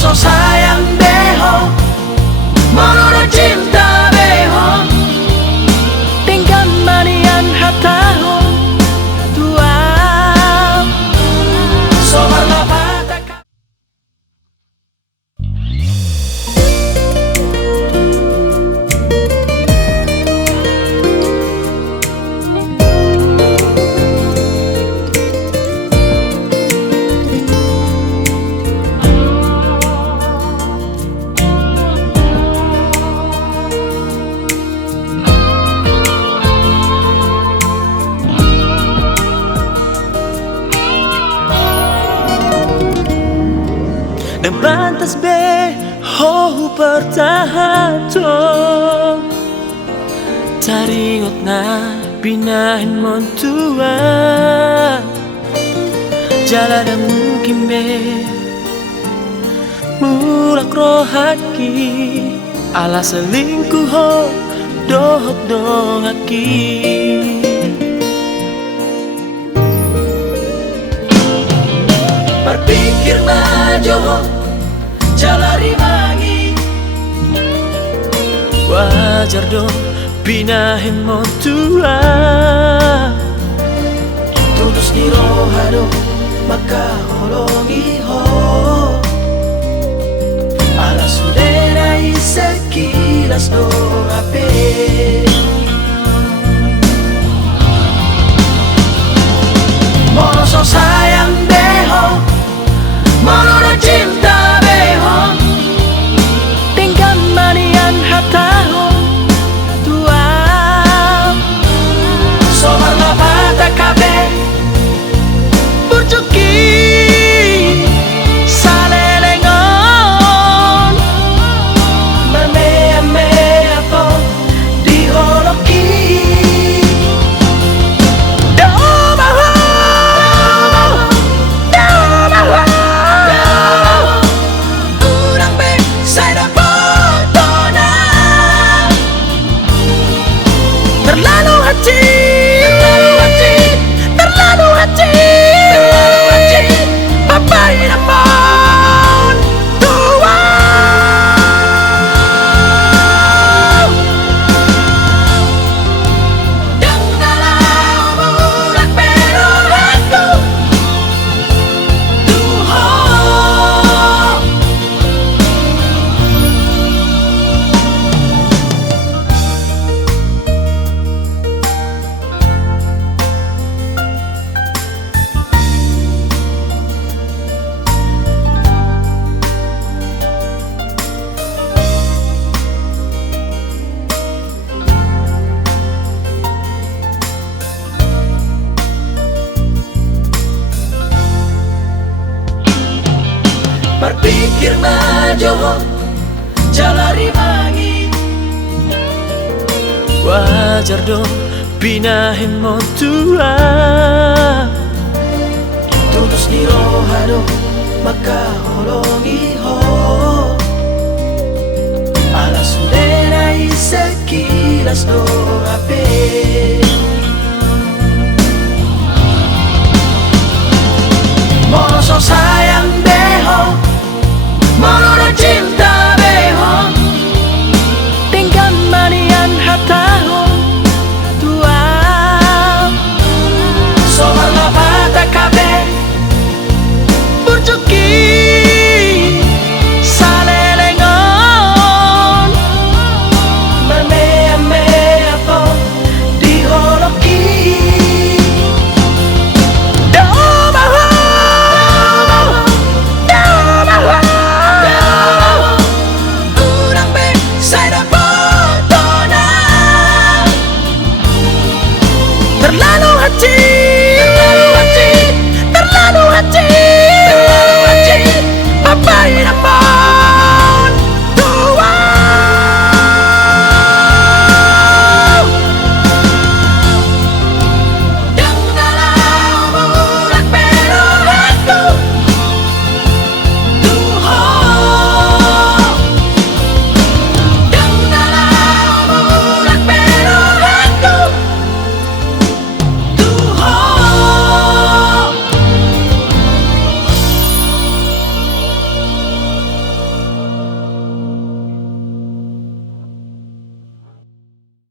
Moroso sayang beho, morono cinta beho, tinggal manian hataho tua. Somarla pataka. Dan pantas be ho pertahato taringot na pinahin mo tua jala na mungkin be murak rohaki ala selingkuh ho dohok dongaki. Berpikir maju jalari mangi, wajar dong pinahin mo tua tulus di rohado maka holongi ho. Alas sudena sekilas doa pe. Moroso sayang beho, morono cinta beho, tinggal manian hataho tua. Somarla patakabe burjuki salelengon bermea-mea po diholoki. Terlalu hati, terlalu hati, papai namun tua. Yang dalam bulan peroranku Tuhan. Berpikir maju jalari mangi, wajar dong pinahin mo tua tulus di rohado maka holongi ho. Alas sudena sekilas doa pe. Moroso